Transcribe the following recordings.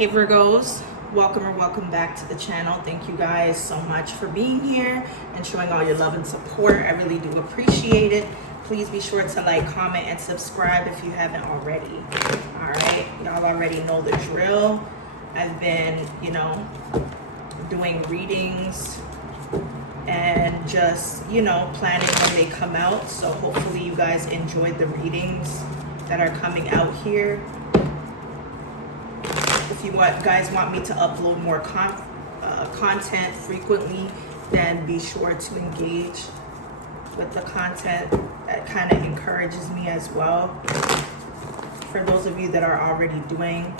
Hey Virgos, welcome or welcome back to the channel. Thank you guys so much for being here and showing all your love and support. I really do appreciate it. Please be sure to like, comment, and subscribe if you haven't already. All right, y'all already know the drill. I've been, doing readings and just, planning when they come out. So hopefully you guys enjoyed the readings that are coming out here. If you guys want me to upload more content frequently, then be sure to engage with the content. That kind of encourages me as well. For those of you that are already doing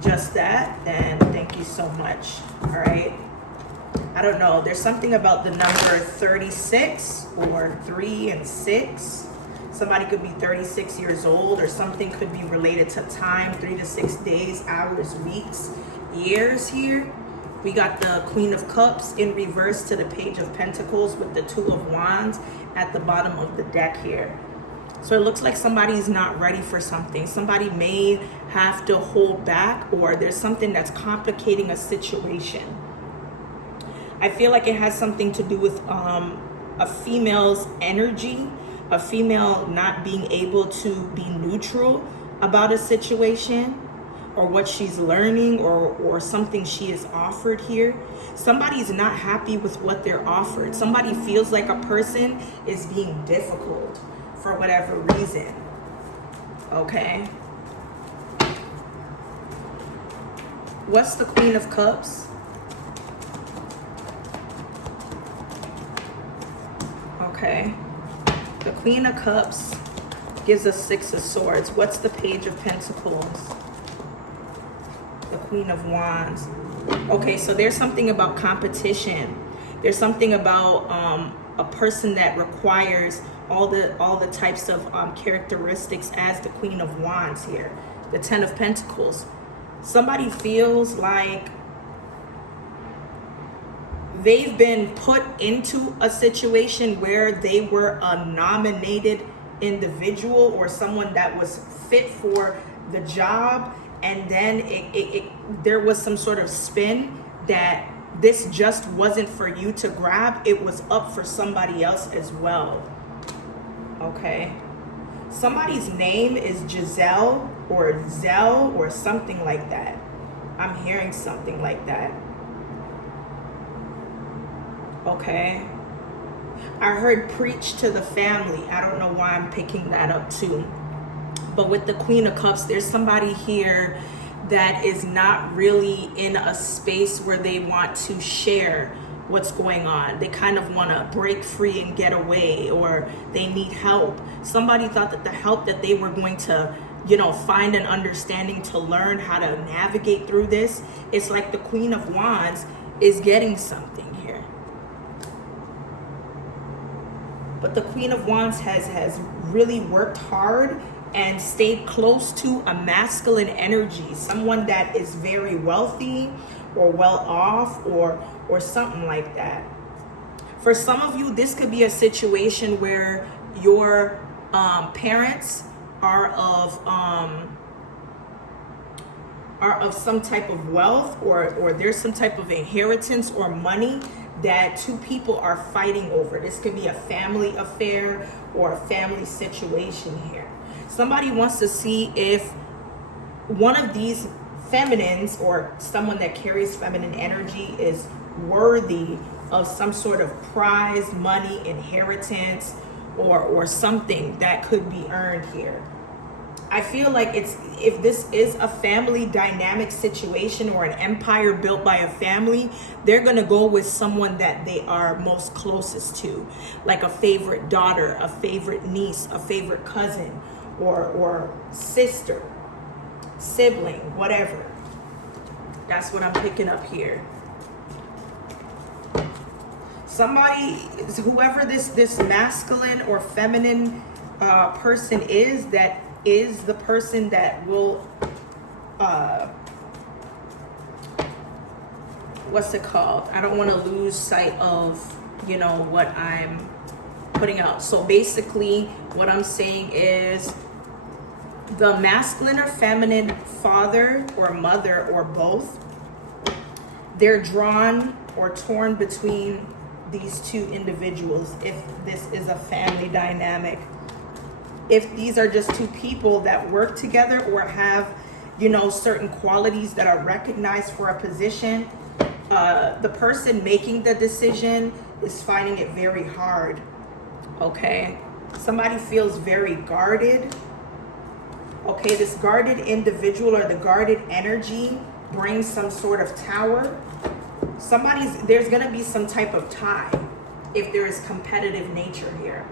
just that, then thank you so much. All right. I don't know. There's something about the number 36 or 3 and 6. Somebody could be 36 years old, or something could be related to time, 3 to 6 days, hours, weeks, years here. We got the Queen of Cups in reverse to the Page of Pentacles with the Two of Wands at the bottom of the deck here. So it looks like somebody's not ready for something. Somebody may have to hold back, or there's something that's complicating a situation. I feel like it has something to do with a female's energy, a female not being able to be neutral about a situation or what she's learning or something she is offered here. Somebody's not happy with what they're offered. Somebody feels like a person is being difficult for whatever reason. Okay. What's the Queen of Cups? Okay. The Queen of Cups gives us 6 of Swords. What's the Page of Pentacles? The Queen of Wands. Okay, so there's something about competition. There's something about a person that requires all the types of characteristics as the Queen of Wands here. The 10 of Pentacles. Somebody feels like they've been put into a situation where they were a nominated individual or someone that was fit for the job, and then there was some sort of spin that this just wasn't for you to grab. It was up for somebody else as well. Okay. Somebody's name is Giselle or Zell or something like that. I'm hearing something like that. Okay. I heard preach to the family. I don't know why I'm picking that up too. But with the Queen of Cups, there's somebody here that is not really in a space where they want to share what's going on. They kind of want to break free and get away, or they need help. Somebody thought that the help that they were going to, find an understanding to learn how to navigate through this. It's like the Queen of Wands is getting something here. But the Queen of Wands has really worked hard and stayed close to a masculine energy, someone that is very wealthy or well off or something like that. For some of you, this could be a situation where your parents are of some type of wealth, or there's some type of inheritance or money that two people are fighting over. This could be a family affair or a family situation here. Somebody wants to see if one of these feminines or someone that carries feminine energy is worthy of some sort of prize, money, inheritance, or something that could be earned here. I feel like if this is a family dynamic situation or an empire built by a family, they're going to go with someone that they are most closest to, like a favorite daughter, a favorite niece, a favorite cousin, or sister, sibling, whatever. That's what I'm picking up here. Somebody, whoever this masculine or feminine person is, that is the person that will what's it called? I don't want to lose sight of what I'm putting out. So basically what I'm saying is The masculine or feminine father or mother or both, they're drawn or torn between these two individuals if this is a family dynamic. If these are just two people that work together or have, certain qualities that are recognized for a position, the person making the decision is finding it very hard, okay? Somebody feels very guarded. Okay, this guarded individual or the guarded energy brings some sort of tower. There's gonna be some type of tie if there is competitive nature here.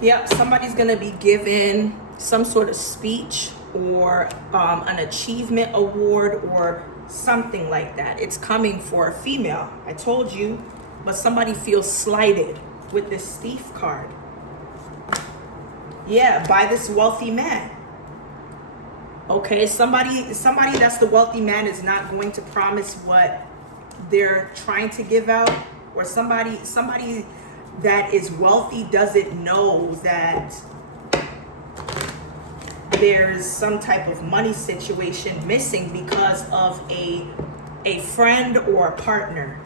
Yep, somebody's gonna be given some sort of speech or an achievement award or something like that. It's coming for a female, I told you, but somebody feels slighted with this thief card. Yeah, by this wealthy man. Okay, somebody that's the wealthy man is not going to promise what they're trying to give out, or somebody that is wealthy doesn't know that there's some type of money situation missing because of a friend or a partner.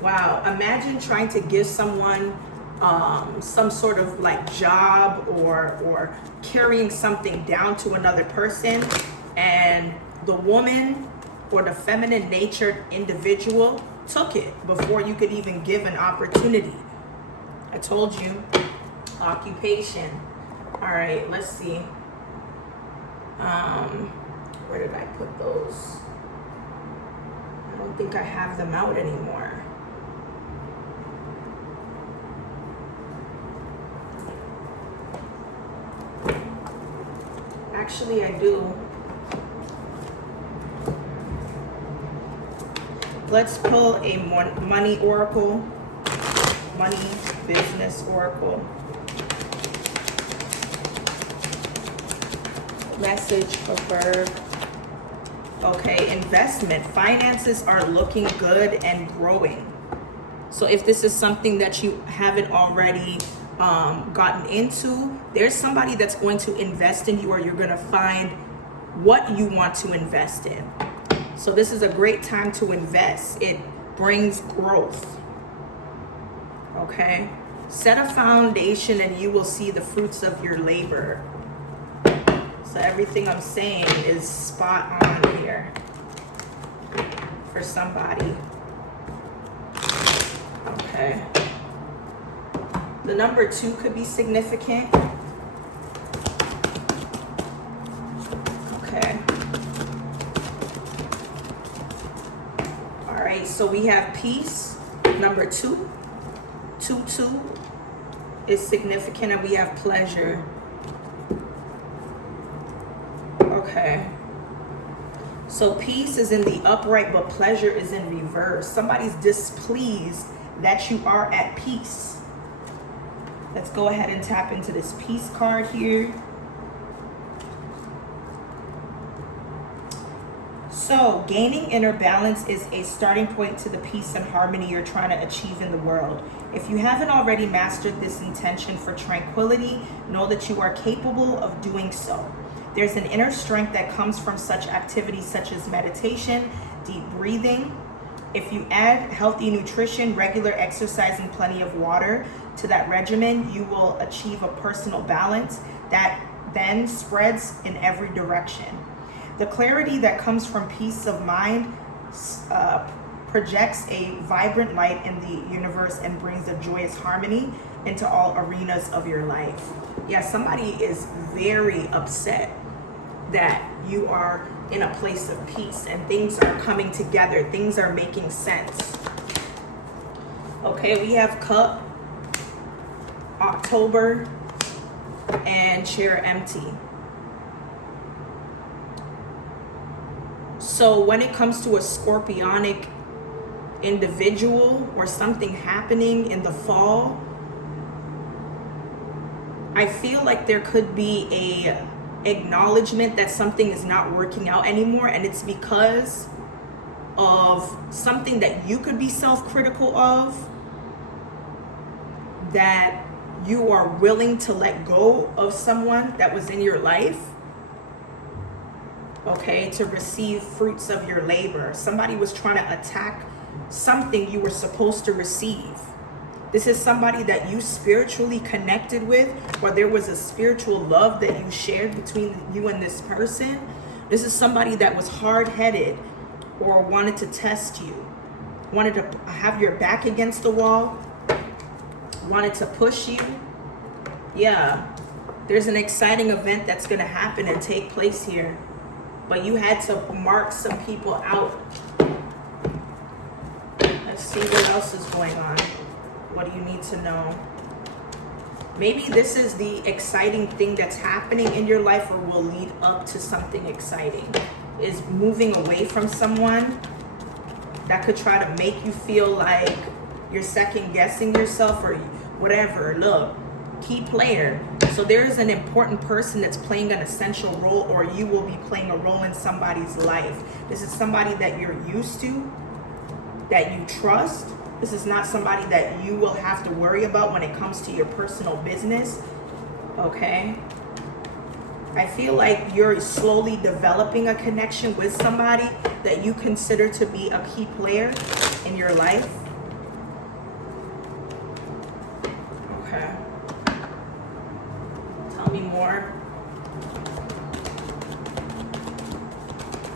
Wow, imagine trying to give someone some sort of like job or carrying something down to another person, and the woman or the feminine natured individual took it before you could even give an opportunity. I told you. Occupation. All right, let's see. Where did I put those? I don't think I have them out anymore. Actually, I do. Let's pull a money oracle, money business oracle. Message for Verb. Okay, investment. Finances are looking good and growing. So if this is something that you haven't already gotten into, there's somebody that's going to invest in you, or you're going to find what you want to invest in. So this is a great time to invest. It brings growth. Okay? Set a foundation and you will see the fruits of your labor. So everything I'm saying is spot on here for somebody. Okay. The number 2 could be significant. Okay. All right, so we have peace, number 2. 2 is significant, and we have pleasure. Okay. So peace is in the upright, but pleasure is in reverse. Somebody's displeased that you are at peace. Let's go ahead and tap into this peace card here. So gaining inner balance is a starting point to the peace and harmony you're trying to achieve in the world. If you haven't already mastered this intention for tranquility, know that you are capable of doing so. There's an inner strength that comes from such activities such as meditation, deep breathing. If you add healthy nutrition, regular exercise, and plenty of water to that regimen, you will achieve a personal balance that then spreads in every direction. The clarity that comes from peace of mind projects a vibrant light in the universe and brings a joyous harmony into all arenas of your life. Yeah, somebody is very upset that you are in a place of peace and things are coming together. Things are making sense. Okay, we have Cup, October, and Chair empty. So when it comes to a scorpionic individual or something happening in the fall, I feel like there could be acknowledgement that something is not working out anymore, and it's because of something that you could be self-critical of, that you are willing to let go of someone that was in your life, okay, to receive fruits of your labor. Somebody was trying to attack something you were supposed to receive. This is somebody that you spiritually connected with, or there was a spiritual love that you shared between you and this person. This is somebody that was hard-headed or wanted to test you, wanted to have your back against the wall, wanted to push you. Yeah, there's an exciting event that's going to happen and take place here, but you had to mark some people out. Let's see what else is going on. What do you need to know? Maybe this is the exciting thing that's happening in your life, or will lead up to something exciting, is moving away from someone that could try to make you feel like you're second guessing yourself or whatever. Look, key player. So there is an important person that's playing an essential role, or you will be playing a role in somebody's life. This is somebody that you're used to, that you trust. This is not somebody that you will have to worry about when it comes to your personal business, okay? I feel like you're slowly developing a connection with somebody that you consider to be a key player in your life. Okay. Tell me more.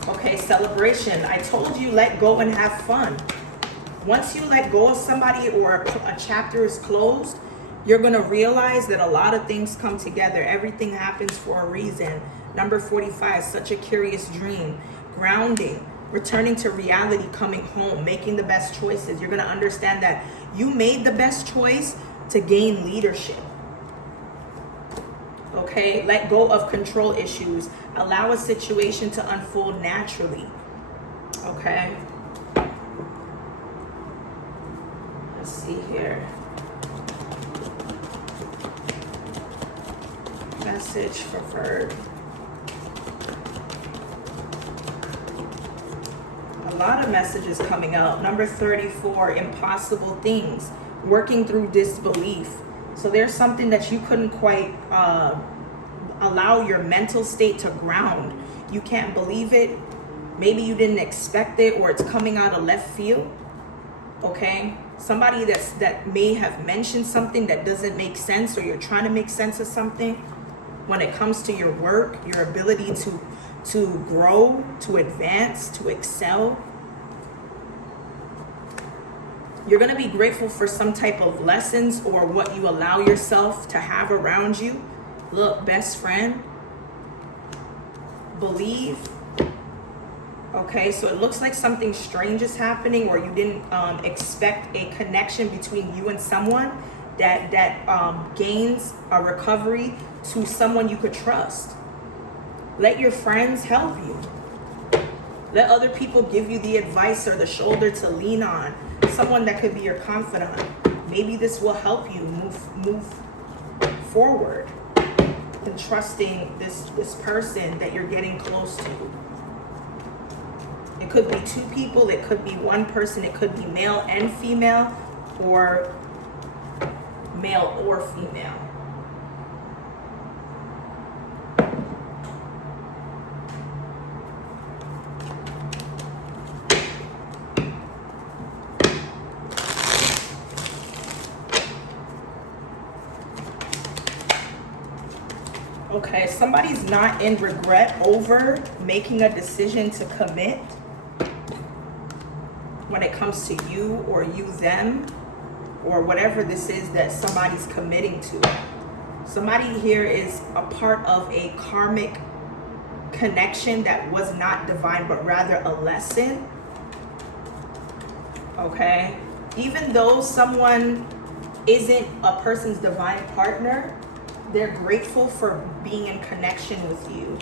Okay, celebration. I told you, let go and have fun. Once you let go of somebody, or a chapter is closed, you're going to realize that a lot of things come together. Everything happens for a reason. Number 45, such a curious dream. Grounding, returning to reality, coming home, making the best choices. You're going to understand that you made the best choice to gain leadership. Okay, let go of control issues. Allow a situation to unfold naturally. Okay. Let's see here. Message for Verb. A lot of messages coming out. Number 34, impossible things. Working through disbelief. So there's something that you couldn't quite allow your mental state to ground. You can't believe it. Maybe you didn't expect it, or it's coming out of left field. Okay? Somebody that may have mentioned something that doesn't make sense, or you're trying to make sense of something when it comes to your work, your ability to grow, to advance, to excel. You're going to be grateful for some type of lessons, or what you allow yourself to have around you. Look, best friend, believe. Okay, so it looks like something strange is happening, or you didn't expect a connection between you and someone that gains a recovery to someone you could trust. Let your friends help you. Let other people give you the advice or the shoulder to lean on. Someone that could be your confidant. Maybe this will help you move forward in trusting this person that you're getting close to. It could be two people, it could be one person, it could be male and female, or male or female. Okay, somebody's not in regret over making a decision to commit when it comes to you or you them, or whatever this is that somebody's committing to. Somebody here is a part of a karmic connection that was not divine, but rather a lesson. Okay? Even though someone isn't a person's divine partner, they're grateful for being in connection with you,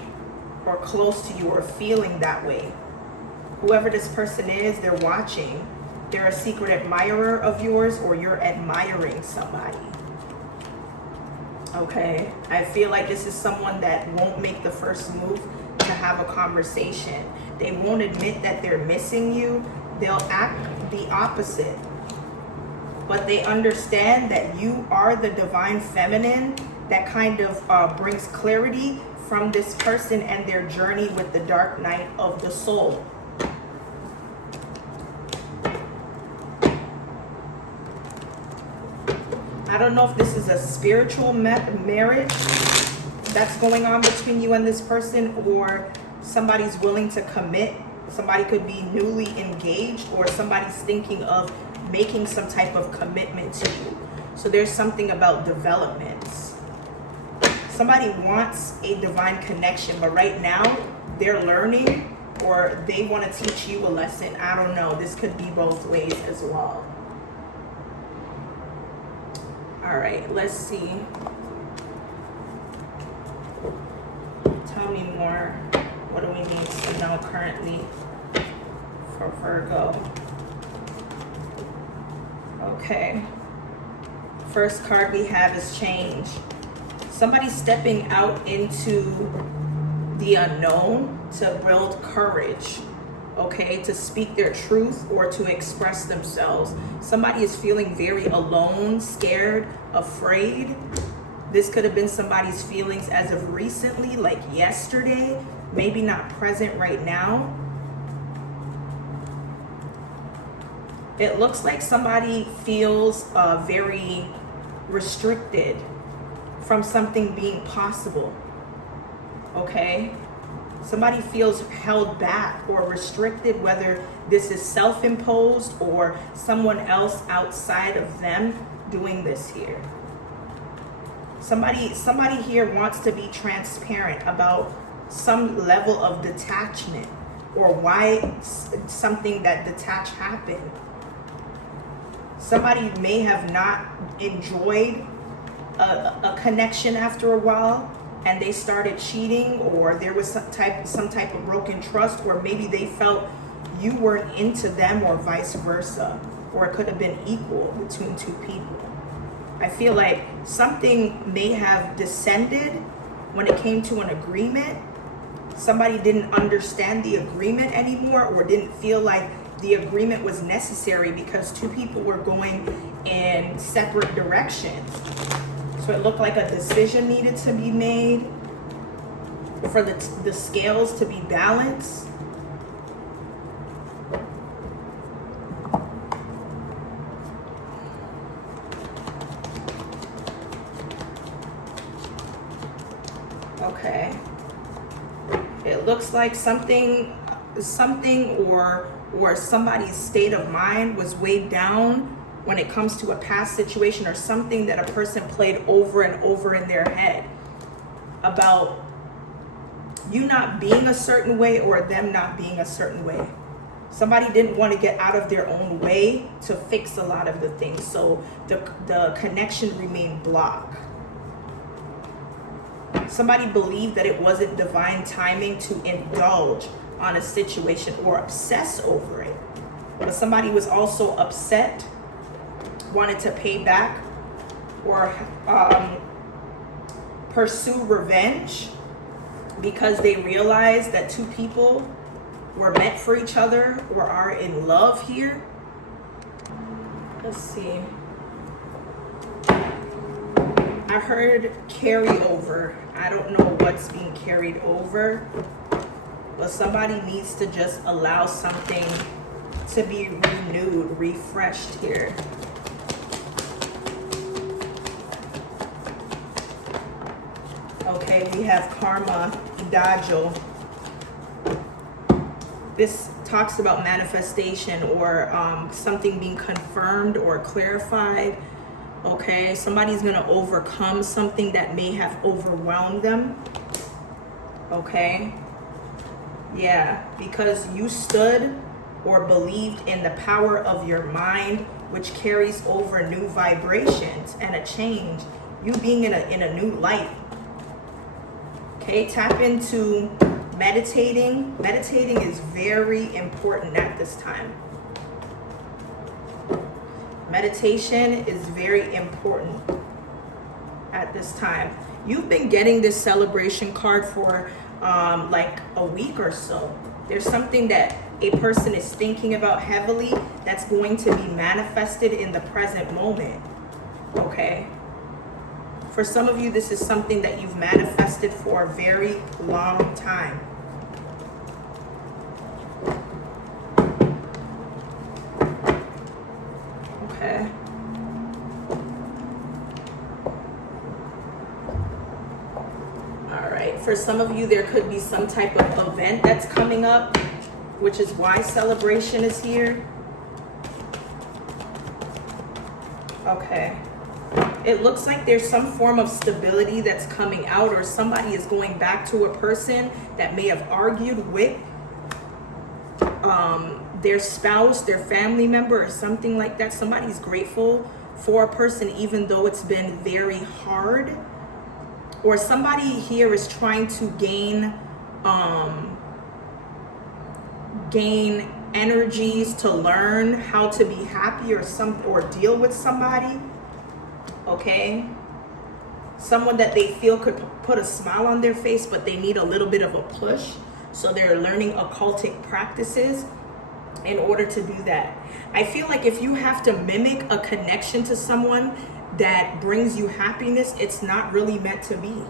or close to you, or feeling that way. Whoever this person is, they're watching. They're a secret admirer of yours, or you're admiring somebody. Okay, I feel like this is someone that won't make the first move to have a conversation. They won't admit that they're missing you. They'll act the opposite. But they understand that you are the divine feminine that kind of brings clarity from this person and their journey with the dark night of the soul. I don't know if this is a spiritual marriage that's going on between you and this person, or somebody's willing to commit. Somebody could be newly engaged, or somebody's thinking of making some type of commitment to you. So there's something about developments. Somebody wants a divine connection, but right now they're learning, or they want to teach you a lesson. I don't know. This could be both ways as well. All right, let's see. Tell me more. What do we need to know currently for Virgo? Okay. First card we have is change. Somebody stepping out into the unknown to build courage. Okay, to speak their truth or to express themselves. Somebody is feeling very alone, scared, afraid. This could have been somebody's feelings as of recently, like yesterday, maybe not present right now. It looks like somebody feels very restricted from something being possible. Okay? Somebody feels held back or restricted, whether this is self-imposed or someone else outside of them doing this here. Somebody here wants to be transparent about some level of detachment or why something that detached happened. Somebody may have not enjoyed a connection after a while, and they started cheating, or there was some type of broken trust, or maybe they felt you weren't into them, or vice versa, or it could have been equal between two people. I feel like something may have descended when it came to an agreement. Somebody didn't understand the agreement anymore, or didn't feel like the agreement was necessary because two people were going in separate directions. So it looked like a decision needed to be made for the scales to be balanced. Okay. It looks like something or somebody's state of mind was weighed down when it comes to a past situation, or something that a person played over and over in their head about you not being a certain way or them not being a certain way. Somebody didn't want to get out of their own way to fix a lot of the things, so the connection remained blocked. Somebody believed that it wasn't divine timing to indulge on a situation or obsess over it, but somebody was also upset, wanted to pay back or pursue revenge because they realized that two people were meant for each other or are in love here. Let's see. I heard carry over. I don't know what's being carried over, but somebody needs to just allow something to be renewed, refreshed here. Okay, we have karma, dajo. This talks about manifestation or something being confirmed or clarified. Okay, somebody's going to overcome something that may have overwhelmed them. Okay, yeah, because you stood or believed in the power of your mind, which carries over new vibrations and a change. You being in a new light. Okay, tap into meditating. Meditating is very important at this time. Meditation is very important at this time. You've been getting this celebration card for like a week or so. There's something that a person is thinking about heavily that's going to be manifested in the present moment. Okay? For some of you, this is something that you've manifested for a very long time. Okay. All right. For some of you, there could be some type of event that's coming up, which is why celebration is here. Okay. It looks like there's some form of stability that's coming out, or somebody is going back to a person that may have argued with their spouse, their family member, or something like that. Somebody's grateful for a person even though it's been very hard. Or somebody here is trying to gain energies to learn how to be happy or deal with somebody. Okay? Someone that they feel could put a smile on their face, but they need a little bit of a push. So they're learning occultic practices in order to do that. I feel like if you have to mimic a connection to someone that brings you happiness, it's not really meant to be.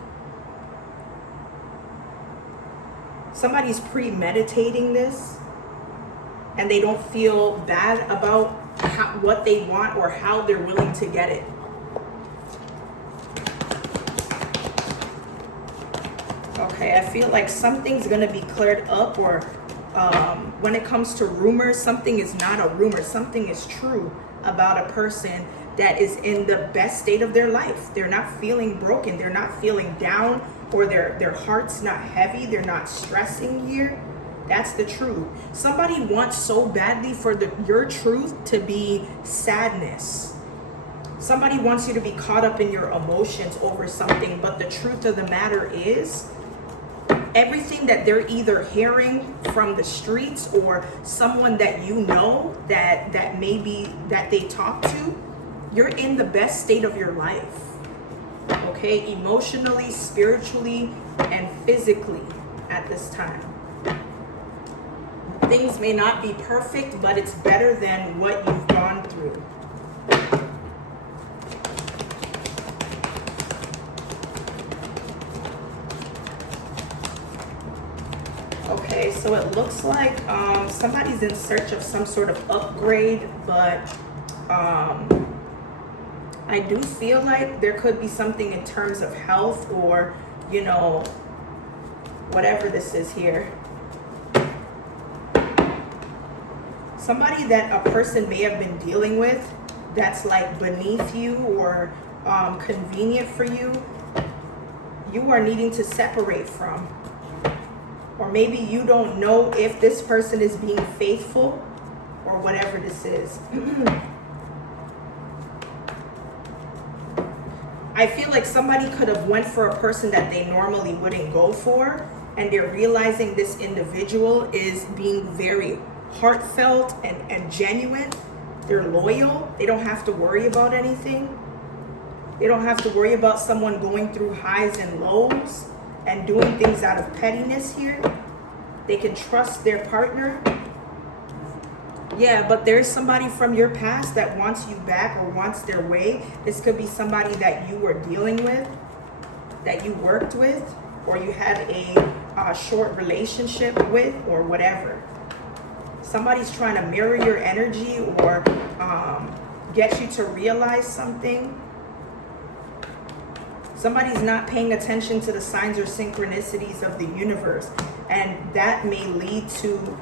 Somebody's premeditating this and they don't feel bad about what they want or how they're willing to get it. Okay, I feel like something's going to be cleared up, or when it comes to rumors, something is not a rumor. Something is true about a person that is in the best state of their life. They're not feeling broken. They're not feeling down, or their heart's not heavy. They're not stressing here. That's the truth. Somebody wants so badly for your truth to be sadness. Somebody wants you to be caught up in your emotions over something, but the truth of the matter is, everything that they're either hearing from the streets or someone that you know that maybe that they talk to, you're in the best state of your life. Okay, emotionally, spiritually, and physically at this time. Things may not be perfect, but it's better than what you've gone through. Okay, so it looks like somebody's in search of some sort of upgrade, but I do feel like there could be something in terms of health, or, you know, whatever this is here. Somebody that a person may have been dealing with that's like beneath you or convenient for you, you are needing to separate from. Or maybe you don't know if this person is being faithful or whatever this is. I feel like somebody could have went for a person that they normally wouldn't go for, and they're realizing this individual is being very heartfelt and genuine. They're loyal. They don't have to worry about anything. They don't have to worry about someone going through highs and lows and doing things out of pettiness here. They can trust their partner. Yeah, but there's somebody from your past that wants you back or wants their way. This could be somebody that you were dealing with, that you worked with, or you had a short relationship with, or whatever. Somebody's trying to mirror your energy or get you to realize something. Somebody's not paying attention to the signs or synchronicities of the universe, and that may lead to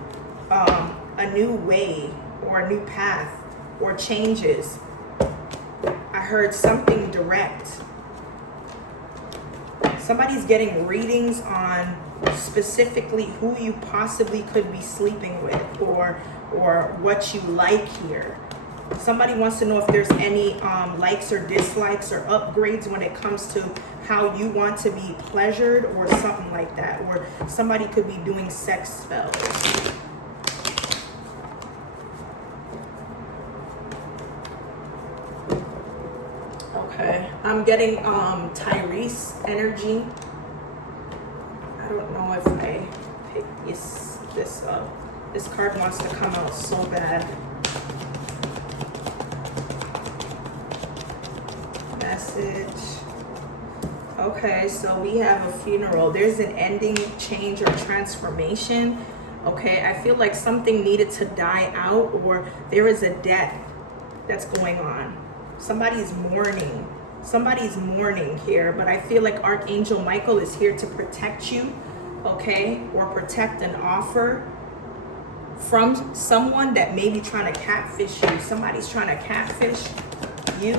a new way or a new path or changes. I heard something direct. Somebody's getting readings on specifically who you possibly could be sleeping with, or what you like here. Somebody wants to know if there's any likes or dislikes or upgrades when it comes to how you want to be pleasured or something like that. Or somebody could be doing sex spells. Okay. I'm getting Tyrese energy. I don't know if I picked this up. This card wants to come out so bad. Message. Okay, so we have a funeral. There's an ending, change, or transformation. Okay, I feel like something needed to die out, or there is a death that's going on. Somebody's mourning. Somebody's mourning here, but I feel like Archangel Michael is here to protect you, okay, or protect an offer from someone that may be trying to catfish you. Somebody's trying to catfish you.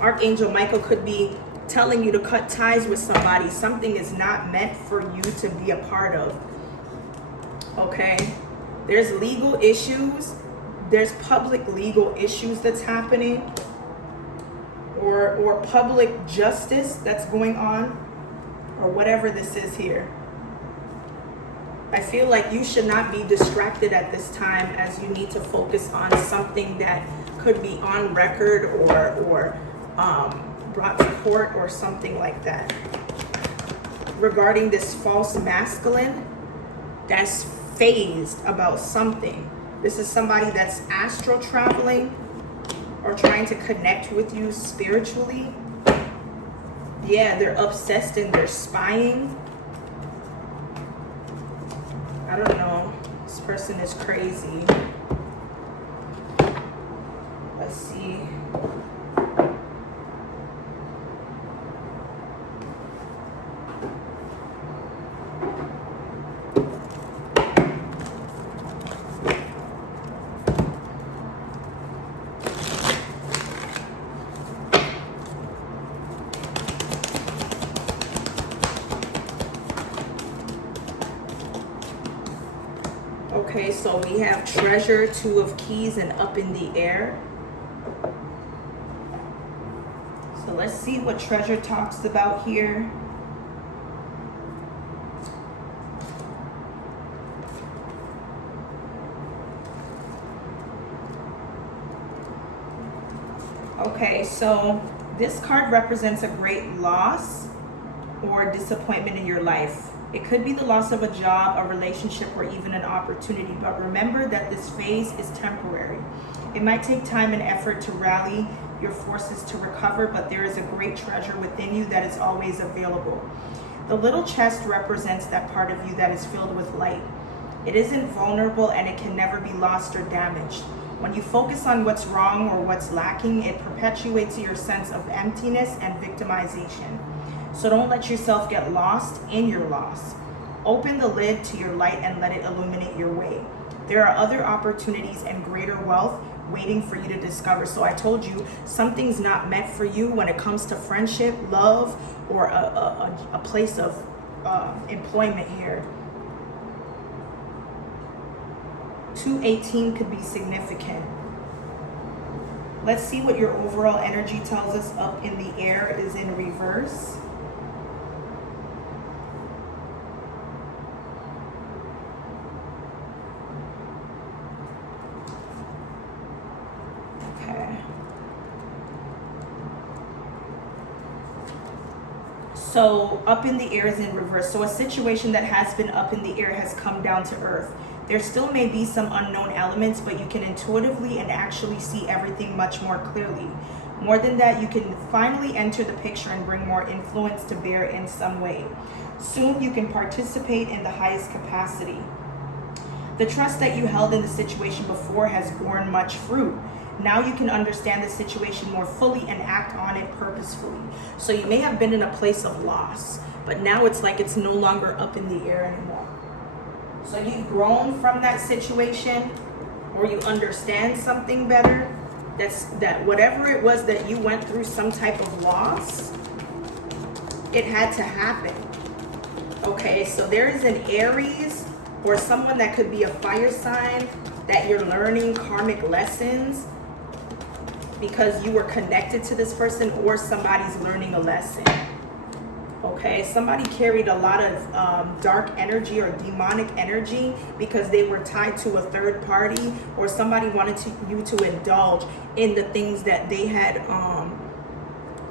Archangel Michael could be telling you to cut ties with somebody. Something is not meant for you to be a part of. Okay? There's legal issues. There's public legal issues that's happening. Or public justice that's going on. Or whatever this is here. I feel like you should not be distracted at this time, as you need to focus on something that could be on record or brought to court or something like that. Regarding this false masculine that's phased about something. This is somebody that's astral traveling or trying to connect with you spiritually. Yeah, they're obsessed and they're spying. I don't know. This person is crazy. Let's see. Okay, so we have treasure, 2 of keys, and up in the air. So let's see what treasure talks about here. Okay, so this card represents a great loss or disappointment in your life. It could be the loss of a job, a relationship, or even an opportunity. But remember that this phase is temporary. It might take time and effort to rally your forces to recover, but there is a great treasure within you that is always available. The little chest represents that part of you that is filled with light. It isn't vulnerable and it can never be lost or damaged. When you focus on what's wrong or what's lacking, it perpetuates your sense of emptiness and victimization. So don't let yourself get lost in your loss. Open the lid to your light and let it illuminate your way. There are other opportunities and greater wealth waiting for you to discover. So I told you, something's not meant for you when it comes to friendship, love, or a place of employment here. 218 could be significant. Let's see what your overall energy tells us. Up in the air is in reverse. So up in the air is in reverse. So a situation that has been up in the air has come down to earth. There still may be some unknown elements, but you can intuitively and actually see everything much more clearly. More than that, you can finally enter the picture and bring more influence to bear in some way. Soon you can participate in the highest capacity. The trust that you held in the situation before has borne much fruit. Now you can understand the situation more fully and act on it purposefully. So you may have been in a place of loss, but now it's like it's no longer up in the air anymore. So you've grown from that situation, or you understand something better. That whatever it was that you went through, some type of loss, it had to happen. Okay, so there is an Aries or someone that could be a fire sign that you're learning karmic lessons because you were connected to this person, or somebody's learning a lesson. Okay, somebody carried a lot of dark energy or demonic energy because they were tied to a third party, or somebody wanted you to indulge in the things that they had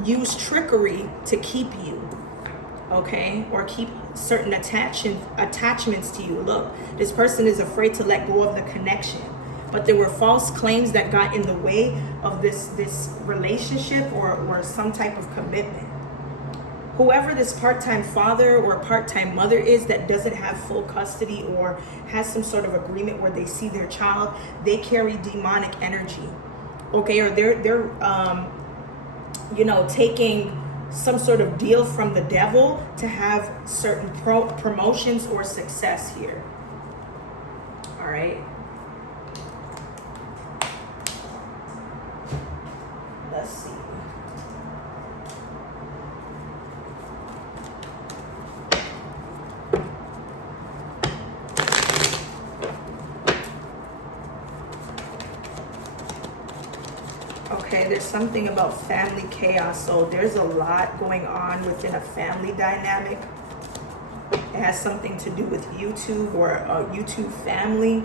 use trickery to keep you, okay, or keep certain attachments to you. Look, this person is afraid to let go of the connection, but there were false claims that got in the way of this relationship or some type of commitment. Whoever this part-time father or part-time mother is that doesn't have full custody or has some sort of agreement where they see their child, they carry demonic energy, okay, or they're taking some sort of deal from the devil to have certain promotions or success here. All right. Let's see. Okay, there's something about family chaos. So there's a lot going on within a family dynamic. It has something to do with YouTube or a YouTube family.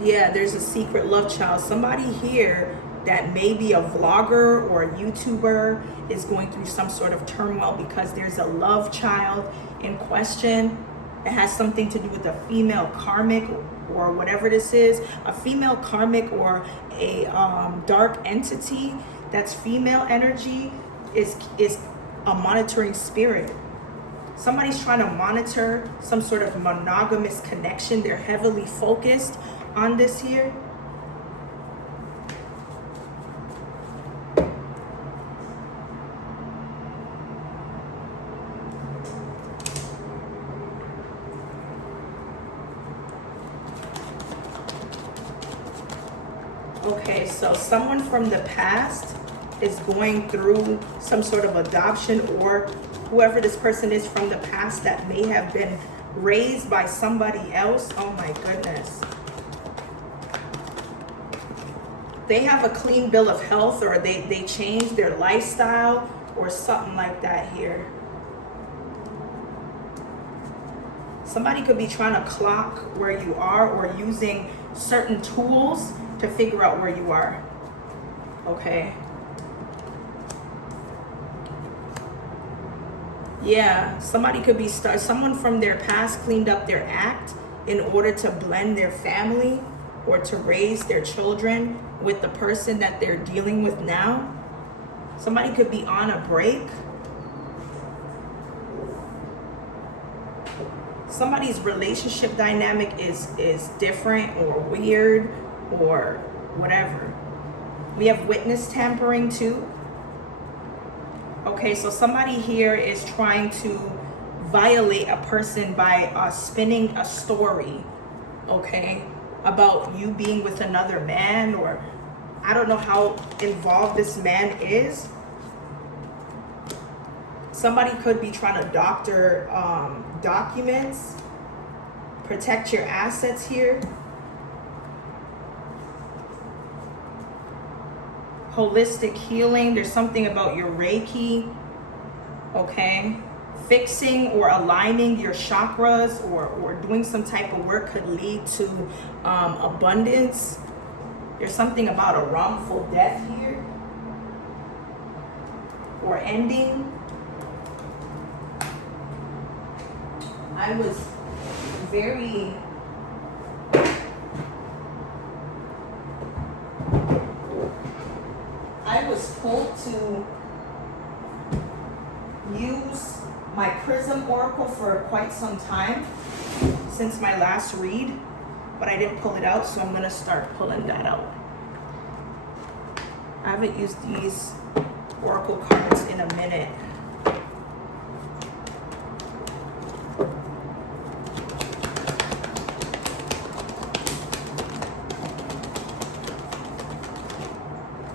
Yeah, there's a secret love child. Somebody here that may be a vlogger or a YouTuber is going through some sort of turmoil because there's a love child in question. It has something to do with a female karmic or whatever this is. A female karmic or a dark entity that's female energy is a monitoring spirit. Somebody's trying to monitor some sort of monogamous connection. They're heavily focused on this here. Okay, so someone from the past is going through some sort of adoption, or whoever this person is from the past that may have been raised by somebody else. Oh my goodness. They have a clean bill of health, or they changed their lifestyle or something like that here. Somebody could be trying to clock where you are or using certain tools to figure out where you are. Okay. Yeah, somebody could be someone from their past cleaned up their act in order to blend their family or to raise their children with the person that they're dealing with now. Somebody could be on a break. Somebody's relationship dynamic is different or weird or whatever. We have witness tampering too. Okay, so somebody here is trying to violate a person by spinning a story, okay, about you being with another man, or I don't know how involved this man is. Somebody could be trying to doctor documents, protect your assets here. Holistic healing, there's something about your Reiki, okay? Fixing or aligning your chakras or doing some type of work could lead to abundance. There's something about a wrongful death here or ending. I was told to use my Prism Oracle for quite some time since my last read, but I didn't pull it out, so I'm going to start pulling that out. I haven't used these Oracle cards in a minute.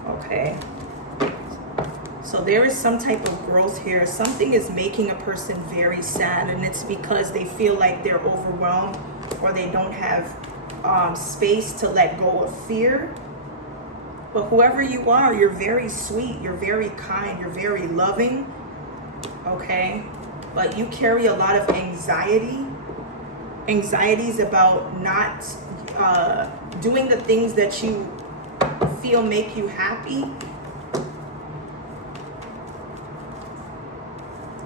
Okay. So there is some type of growth here. Something is making a person very sad, and it's because they feel like they're overwhelmed or they don't have space to let go of fear. But whoever you are, you're very sweet, you're very kind, you're very loving, okay? But you carry a lot of anxiety. Anxieties about not doing the things that you feel make you happy.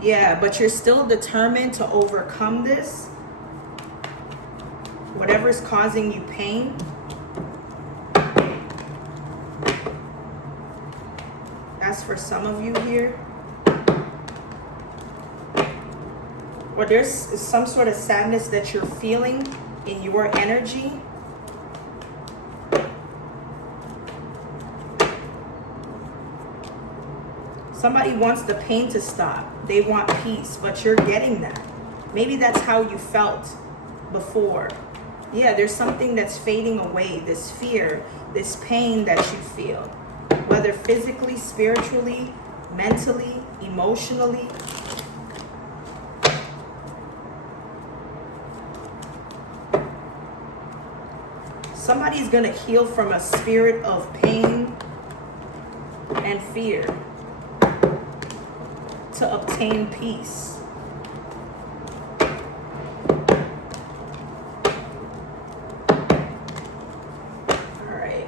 Yeah, but you're still determined to overcome this. Whatever's causing you pain. That's for some of you here. Or there's some sort of sadness that you're feeling in your energy. Somebody wants the pain to stop. They want peace, but you're getting that. Maybe that's how you felt before. Yeah, there's something that's fading away, this fear, this pain that you feel, whether physically, spiritually, mentally, emotionally. Somebody's going to heal from a spirit of pain and fear to obtain peace. All right.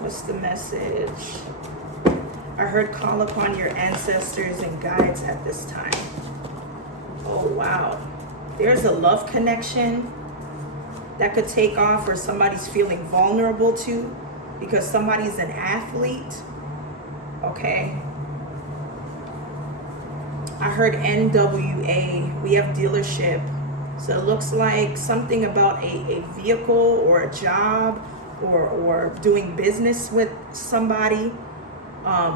What's the message? I heard call upon your ancestors and guides at this time. Oh, wow. There's a love connection that could take off, or somebody's feeling vulnerable to because somebody's an athlete. Okay. I heard NWA. We have dealership. So it looks like something about a vehicle or a job or doing business with somebody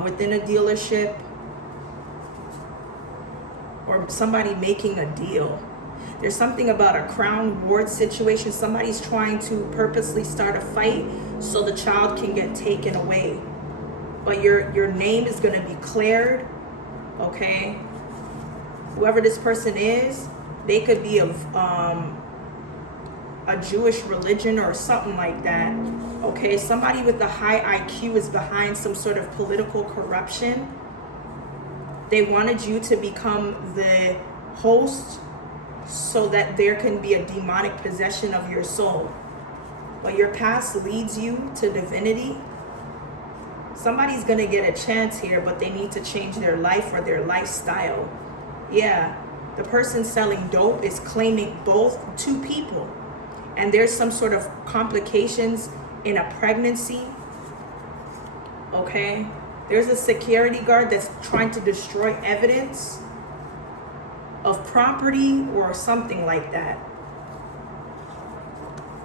within a dealership, or somebody making a deal. There's something about a crown ward situation. Somebody's trying to purposely start a fight so the child can get taken away. But your name is going to be cleared, okay? Whoever this person is, they could be of a Jewish religion or something like that, okay? Somebody with a high IQ is behind some sort of political corruption. They wanted you to become the host so that there can be a demonic possession of your soul. But your past leads you to divinity. Somebody's going to get a chance here, but they need to change their life or their lifestyle. Yeah, the person selling dope is claiming two people. And there's some sort of complications in a pregnancy. Okay? There's a security guard that's trying to destroy evidence of property or something like that.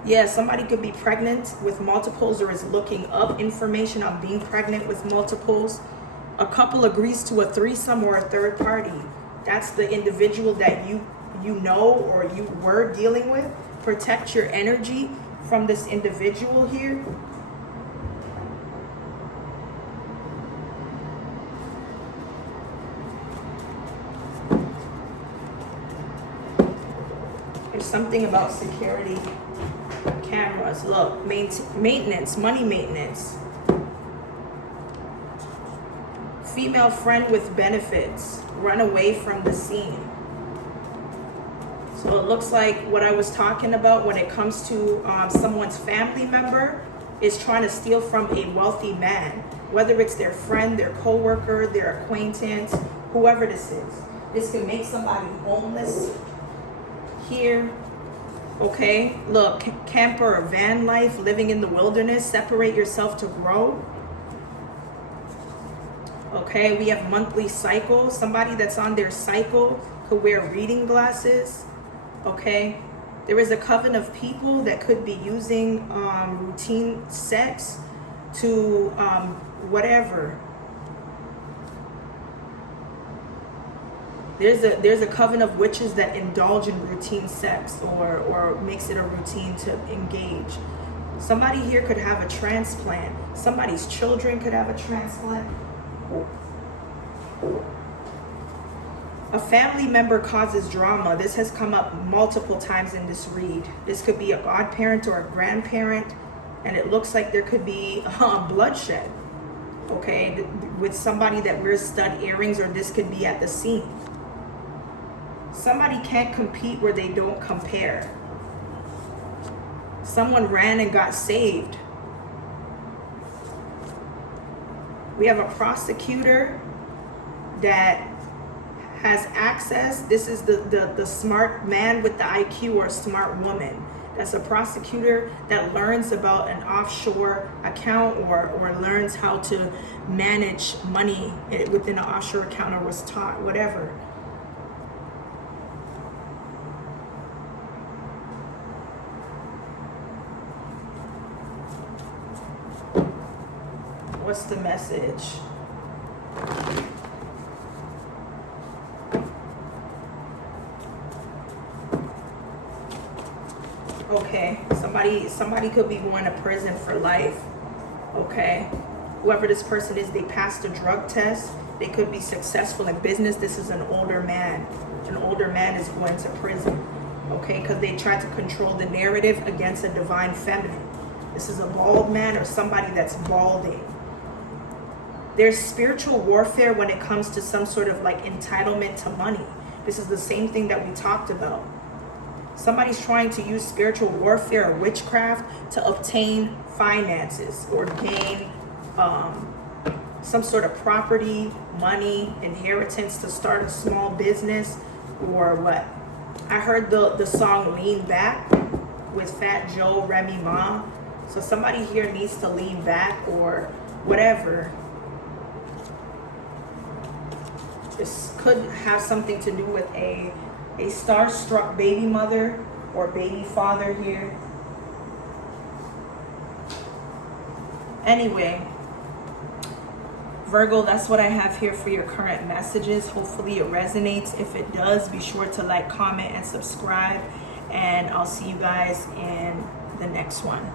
Yeah, somebody could be pregnant with multiples or is looking up information on being pregnant with multiples. A couple agrees to a threesome or a third party. That's the individual that you know or you were dealing with. Protect your energy from this individual here. There's something about security cameras. Look, maintenance, money maintenance. Female friend with benefits. Run away from the scene. So it looks like what I was talking about when it comes to someone's family member is trying to steal from a wealthy man, whether it's their friend, their coworker, their acquaintance, whoever this is. This can make somebody homeless here. Okay, look, camper or van life, living in the wilderness, separate yourself to grow. Okay, we have monthly cycles. Somebody that's on their cycle could wear reading glasses. Okay, there is a coven of people that could be using routine sex to whatever. There's a coven of witches that indulge in routine sex or makes it a routine to engage. Somebody here could have a transplant. Somebody's children could have a transplant. A family member causes drama. This has come up multiple times in this read. This could be a godparent or a grandparent, and it looks like there could be bloodshed. Okay, with somebody that wears stud earrings, or this could be at the scene. Somebody can't compete where they don't compare. Someone ran and got saved. We have a prosecutor that has access. This is the smart man with the IQ, or smart woman. That's a prosecutor that learns about an offshore account, or learns how to manage money within an offshore account, or was taught, whatever. What's the message? Okay, somebody could be going to prison for life. Okay, whoever this person is, they passed a drug test. They could be successful in business. This is an older man. An older man is going to prison. Okay, because they tried to control the narrative against a divine feminine. This is a bald man, or somebody that's balding. There's spiritual warfare when it comes to some sort of like entitlement to money. This is the same thing that we talked about. Somebody's trying to use spiritual warfare or witchcraft to obtain finances, or gain some sort of property, money, inheritance, to start a small business, or what. I heard the song Lean Back with Fat Joe, Remy Ma. So somebody here needs to lean back, or whatever. This could have something to do with a star-struck baby mother or baby father here. Anyway, Virgo, that's what I have here for your current messages. Hopefully it resonates. If it does, be sure to like, comment, and subscribe. And I'll see you guys in the next one.